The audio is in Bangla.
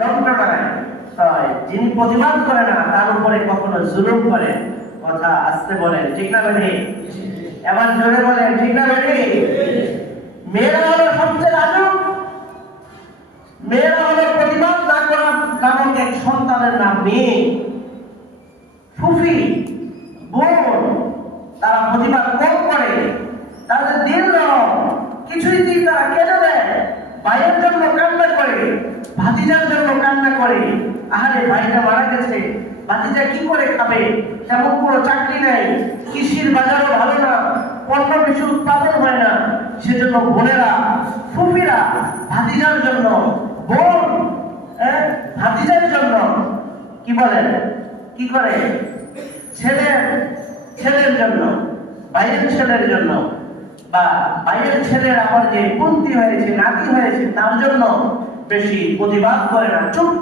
যন্ত্রণায় হয়। যিনি প্রতিবাদ করে না তার উপরে কখনো জুলুম করে। কথা আস্তে বলেন, ঠিক না বেঠি? এবার জোরে বলেন, ঠিক না বেঠি? মেয়েরা হলো সবচেয়ে লাজুক। মেয়েরা হলো প্রতিবাদ না করা নামক এক সন্তানের নাম মেয়ে। ফুফি, বোন, তারা প্রতিবাদ কম করে, তাদের দিল কিছুই দিয়ে তারা কেটে দেয়। ভাইয়ের জন্য কান্না করে, ভাতিজার জন্য কান্না করে। আহারে ভাইটা মারা গেছে, ভাতিজা কি করে খাবে? তেমন কোনো চাকরি নেই, কৃষির বাজারও ভালো না, পণ্য বেশি উৎপাদন হয় না। সেজন্য বোনেরা, ফুফিরা ভাতিজার জন্য, বোন ভাতিজার জন্য কি বলেন, কি করে? ছেলের জন্য, ভাইয়ের ছেলের জন্য, বা ভাইয়ের ছেলের আমার যে কুন্তি হয়েছে, নাতি হয়েছে, তার জন্য বেশি প্রতিবাদ করে না, চুপ